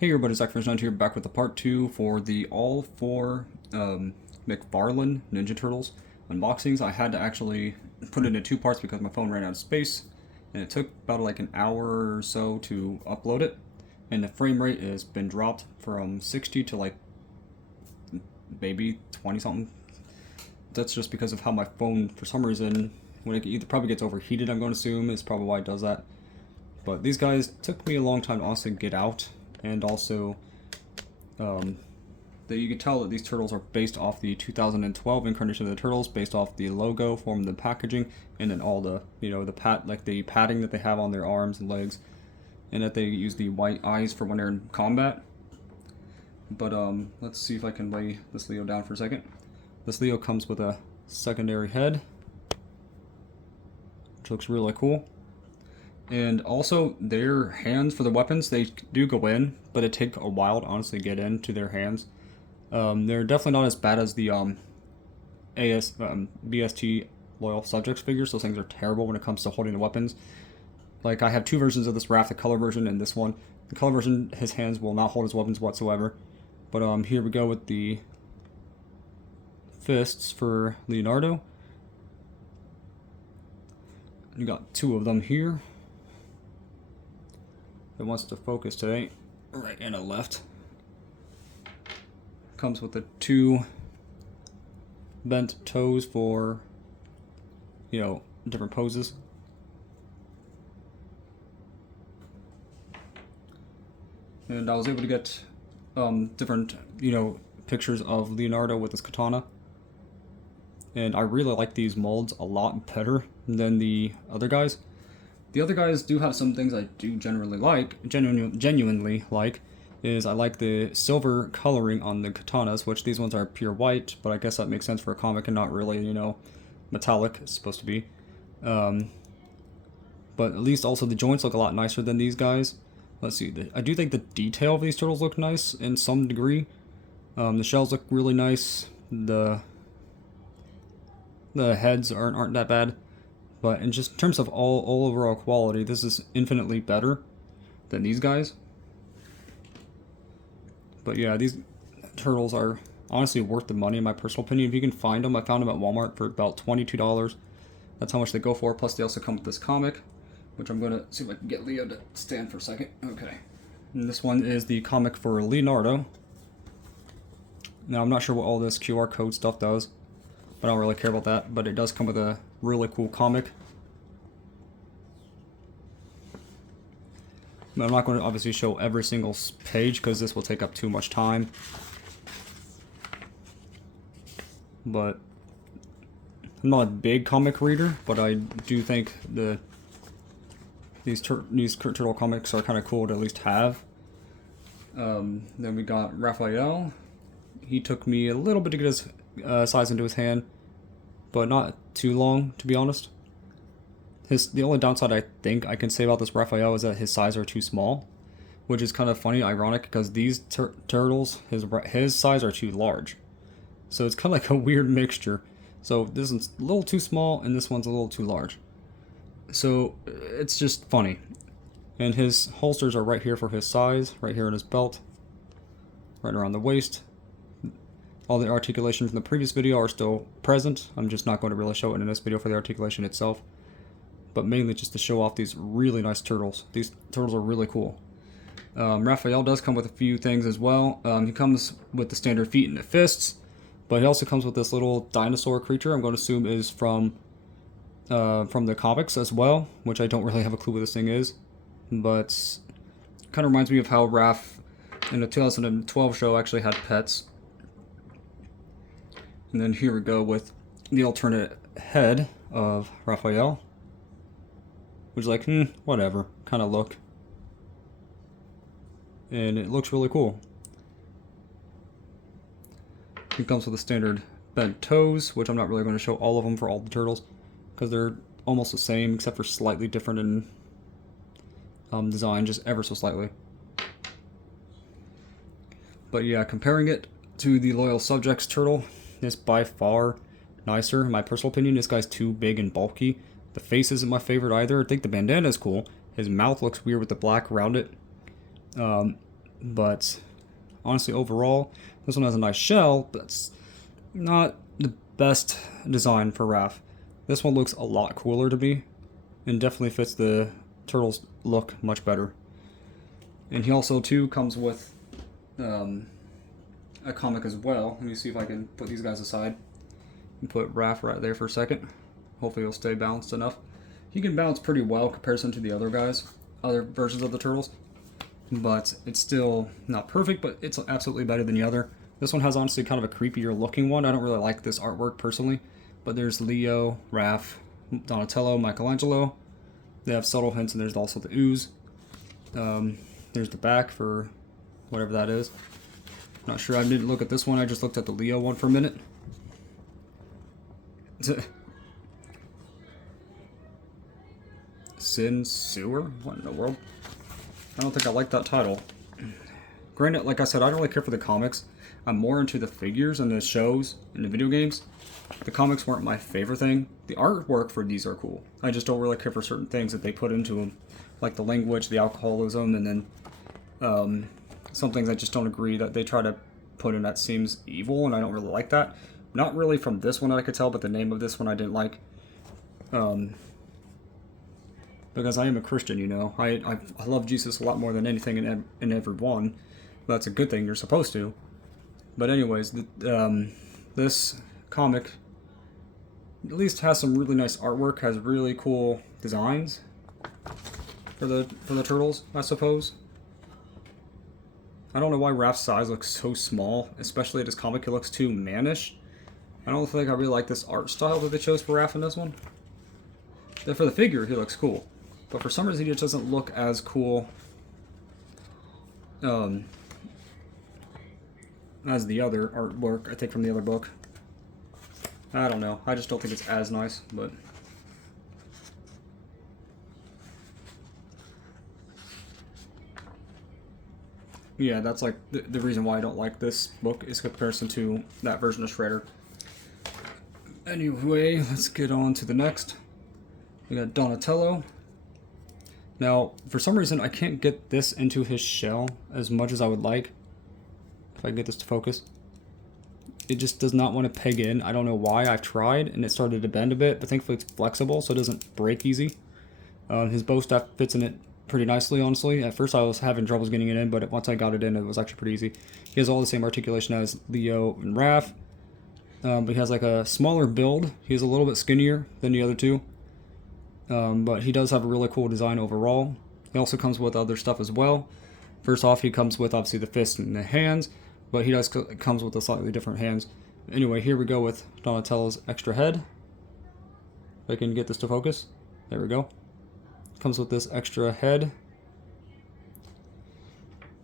Hey everybody, McFarlane here, back with the part 2 for the all 4 McFarlane Ninja Turtles unboxings. I had to actually put it into 2 parts because my phone ran out of space, and it took about like an hour or so to upload it, and the frame rate has been dropped from 60 to like maybe 20 something. That's just because of how my phone, for some reason, when it either probably gets overheated, I'm going to assume, is probably why it does that. But these guys took me a long time to honestly get out. And also, that you can tell that these turtles are based off the 2012 incarnation of the turtles, based off the logo, from the packaging, and then all the the padding that they have on their arms and legs, and that they use the white eyes for when they're in combat. But let's see if I can lay this Leo down for a second. This Leo comes with a secondary head, which looks really cool. And also, their hands for the weapons, they do go in, but it takes a while to honestly get into their hands. They're definitely not as bad as the BST Loyal Subjects figures. Those things are terrible when it comes to holding the weapons. Like, I have 2 versions of this Raph, the color version and this one. The color version, his hands will not hold his weapons whatsoever. But here we go with the fists for Leonardo. You got 2 of them here. It wants to focus today, right and a left. Comes with the 2 bent toes for, different poses. And I was able to get different, pictures of Leonardo with his katana. And I really like these molds a lot better than the other guys. The other guys do have some things I do genuinely like, is I like the silver coloring on the katanas, which these ones are pure white, but I guess that makes sense for a comic and not really, metallic, it's supposed to be. But at least also the joints look a lot nicer than these guys. Let's see, I do think the detail of these turtles look nice in some degree. The shells look really nice, the heads aren't that bad. But in just terms of all overall quality, this is infinitely better than these guys. But yeah, these turtles are honestly worth the money in my personal opinion. If you can find them, I found them at Walmart for about $22. That's how much they go for. Plus they also come with this comic, which I'm going to see if I can get Leo to stand for a second. Okay. And this one is the comic for Leonardo. Now I'm not sure what all this QR code stuff does, but I don't really care about that. But it does come with a really cool comic. But I'm not going to obviously show every single page because this will take up too much time. But I'm not a big comic reader, but I do think these turtle comics are kind of cool to at least have. Then we got Raphael. He took me a little bit to get his size into his hand, but not too long, to be honest. The only downside I think I can say about this Raphael is that his size are too small, which is kind of funny, ironic, because these turtles, his size are too large. So it's kind of like a weird mixture. So this one's a little too small, and this one's a little too large. So it's just funny. And his holsters are right here for his size, right here in his belt, right around the waist. All the articulation from the previous video are still present. I'm just not going to really show it in this video for the articulation itself, but mainly just to show off these really nice turtles. These turtles are really cool. Raphael does come with a few things as well. He comes with the standard feet and the fists, but he also comes with this little dinosaur creature. I'm going to assume is from the comics as well, which I don't really have a clue what this thing is, but kind of reminds me of how Raph in the 2012 show actually had pets. And then here we go with the alternate head of Raphael, which is like, whatever kind of look. And it looks really cool. It comes with the standard bent toes, which I'm not really going to show all of them for all the turtles, because they're almost the same, except for slightly different in design, just ever so slightly. But yeah, comparing it to the Loyal Subjects turtle, is by far nicer. In my personal opinion, this guy's too big and bulky. The face isn't my favorite either. I think the bandana is cool. His mouth looks weird with the black around it. but honestly, overall, this one has a nice shell, but it's not the best design for Raph. This one looks a lot cooler to me, and definitely fits the turtle's look much better. And he also, too, comes with a comic as well. Let me see if I can put these guys aside and put Raph right there for a second. Hopefully he'll stay balanced enough. He can balance pretty well in comparison to the other guys, other versions of the turtles. But it's still not perfect, but it's absolutely better than the other. This one has honestly kind of a creepier looking one. I don't really like this artwork personally, but there's Leo, Raph, Donatello, Michelangelo. They have subtle hints, and there's also the ooze. There's the back for whatever that is. Not sure, I didn't look at this one, I just looked at the Leo one for a minute. Sin Sewer? What in the world? I don't think I like that title. Granted, like I said, I don't really care for the comics. I'm more into the figures and the shows and the video games. The comics weren't my favorite thing. The artwork for these are cool. I just don't really care for certain things that they put into them. Like the language, the alcoholism, and then some things I just don't agree that they try to put in that seems evil, and I don't really like that. Not really from this one that I could tell, but the name of this one I didn't like. Because I am a Christian, you know. I love Jesus a lot more than anything in every one. That's a good thing, you're supposed to. But anyways, this comic at least has some really nice artwork, has really cool designs for the turtles, I suppose. I don't know why Raph's size looks so small, especially at his comic, it looks too mannish. I don't think I really like this art style that they chose for Raph in this one. Then for the figure, he looks cool. But for some reason, he just doesn't look as cool as the other artwork, I think, from the other book. I don't know. I just don't think it's as nice, but... yeah, that's like the reason why I don't like this book is comparison to that version of Shredder. Anyway, let's get on to the next. We got Donatello. Now, for some reason, I can't get this into his shell as much as I would like. If I can get this to focus. It just does not want to peg in. I don't know why. I've tried, and it started to bend a bit, but thankfully it's flexible, so it doesn't break easy. His bow staff fits in it pretty nicely, honestly. At first, I was having troubles getting it in, but once I got it in, it was actually pretty easy. He has all the same articulation as Leo and Raph, but he has like a smaller build. He's a little bit skinnier than the other two. But he does have a really cool design overall. He also comes with other stuff as well. First off, he comes with obviously the fists and the hands, but he comes with a slightly different hands. Anyway, here we go with Donatello's extra head. If I can get this to focus. There we go. Comes with this extra head.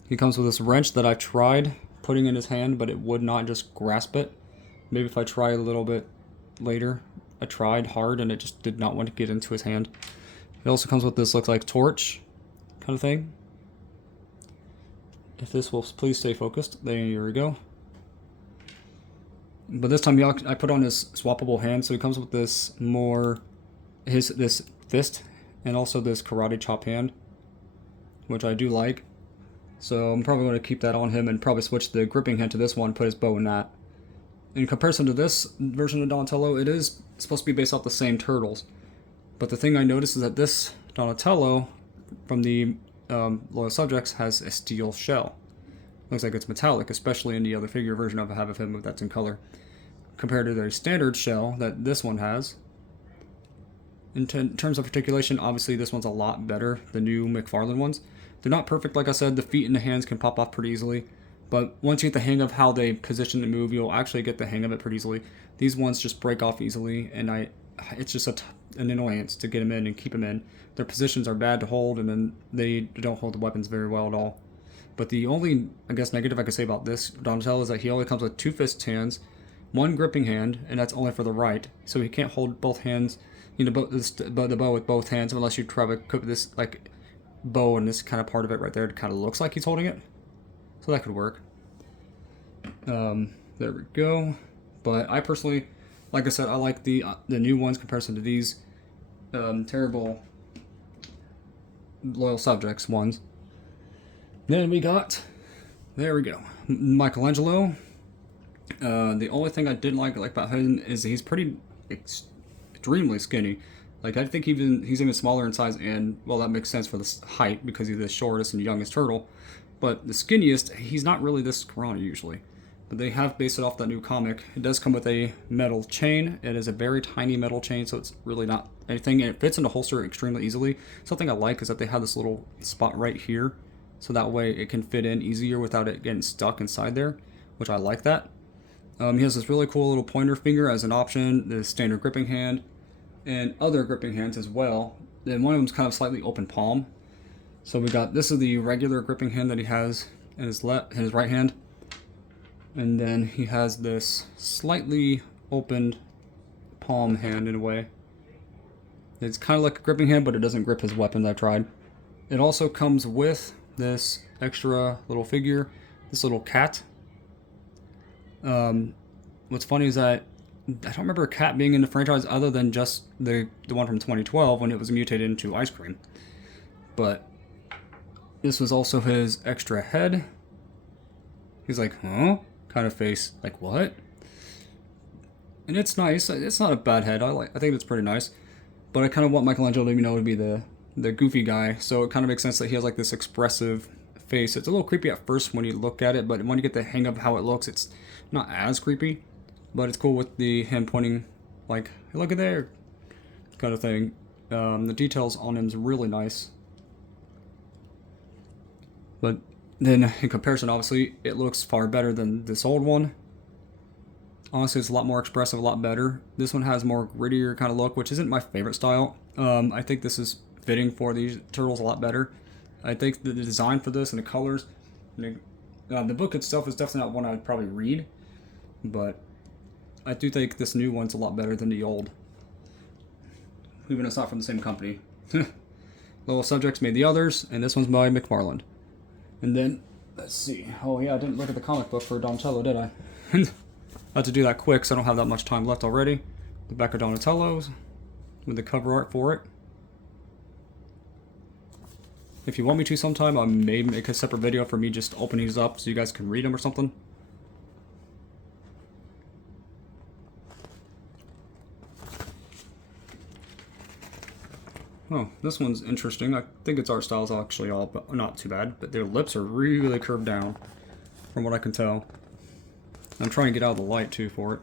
He comes with this wrench that I tried putting in his hand, but it would not just grasp it. Maybe if I try a little bit later. I tried hard and it just did not want to get into his hand. It also comes with this, looks like torch kind of thing. If this will please stay focused. There we go. But this time I put on his swappable hand, so he comes with this this fist and also this karate chop hand, which I do like. So I'm probably going to keep that on him and probably switch the gripping hand to this one, put his bow in that. In comparison to this version of Donatello, it is supposed to be based off the same turtles. But the thing I noticed is that this Donatello from the Loyal Subjects has a steel shell. Looks like it's metallic, especially in the other figure version I have of him that's in color. Compared to their standard shell that this one has. In terms of articulation, obviously this one's a lot better, the new McFarlane ones. They're not perfect, like I said, the feet and the hands can pop off pretty easily. But once you get the hang of how they position and move, you'll actually get the hang of it pretty easily. These ones just break off easily, and it's just an annoyance to get them in and keep them in. Their positions are bad to hold, and then they don't hold the weapons very well at all. But the only, I guess, negative I could say about this Donatello is that he only comes with 2 fist hands, 1 gripping hand, and that's only for the right. So he can't hold both hands, the bow with both hands, unless you try to equip this like bow and this kind of part of it right there. It kind of looks like he's holding it. So that could work. There we go. But I personally, like I said, I like the new ones in comparison to these terrible Loyal Subjects ones. Then we got There we go. Michelangelo. The only thing I didn't like about him is he's pretty extremely skinny. Like, I think he's even smaller in size, and, well, that makes sense for the height because he's the shortest and youngest turtle. But the skinniest, he's not really this scrawny usually. But they have based it off that new comic. It does come with a metal chain. It is a very tiny metal chain, so it's really not anything. And it fits in the holster extremely easily. Something I like is that they have this little spot right here, so that way it can fit in easier without it getting stuck inside there, which I like that. He has this really cool little pointer finger as an option, the standard gripping hand, and other gripping hands as well. And one of them's kind of slightly open palm. So we got, this is the regular gripping hand that he has in his right hand. And then he has this slightly opened palm hand in a way. It's kind of like a gripping hand, but it doesn't grip his weapons, I've tried. It also comes with this extra little figure, this little cat. What's funny is that I don't remember a cat being in the franchise other than just the one from 2012 when it was mutated into ice cream. But this was also his extra head. He's like, huh? Kind of face, like, what? And it's nice. It's not a bad head. I think it's pretty nice. But I kind of want Michelangelo to be the goofy guy. So it kind of makes sense that he has like this expressive face. It's a little creepy at first when you look at it, but when you get the hang of how it looks, it's not as creepy. But it's cool with him pointing, like, hey, look at there, kind of thing. The details on him is really nice. But then in comparison, obviously, it looks far better than this old one. Honestly, it's a lot more expressive, a lot better. This one has more grittier kind of look, which isn't my favorite style. I think this is fitting for these turtles a lot better. I think the design for this and the colors, the book itself is definitely not one I'd probably read, but I do think this new one's a lot better than the old. Even it's not from the same company. Little Subjects made the others, and this one's by McFarlane. And then, let's see. Oh yeah, I didn't look at the comic book for Donatello, did I? I had to do that quick, so I don't have that much time left already. The back of Donatello's, with the cover art for it. If you want me to sometime, I may make a separate video for me just opening these up so you guys can read them or something. Oh, this one's interesting. I think its art style is actually all but not too bad, but their lips are really curved down, from what I can tell. I'm trying to get out of the light too for it.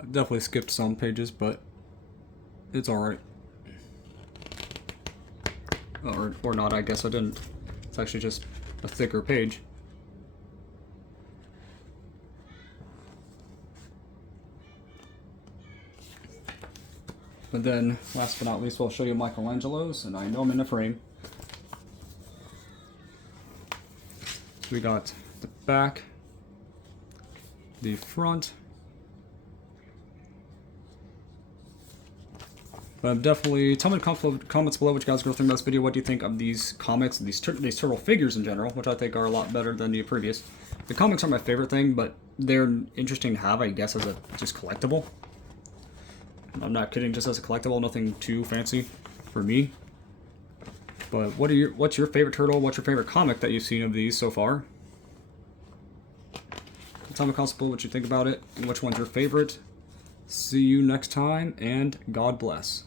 I've definitely skipped some pages, but it's alright. Or not, I guess I didn't. It's actually just a thicker page. But then, last but not least, we'll show you Michelangelo's, and I know I'm in a frame. So we got the back, the front. But definitely, tell me in the comments below what you guys are going to think about this video. What do you think of these comics, these turtle figures in general, which I think are a lot better than the previous. The comics are my favorite thing, but they're interesting to have, I guess, as a just collectible. I'm not kidding, just as a collectible, nothing too fancy for me. But what's your favorite turtle? What's your favorite comic that you've seen of these so far? Tell me in the comments below what you think about it and which one's your favorite. See you next time, and God bless.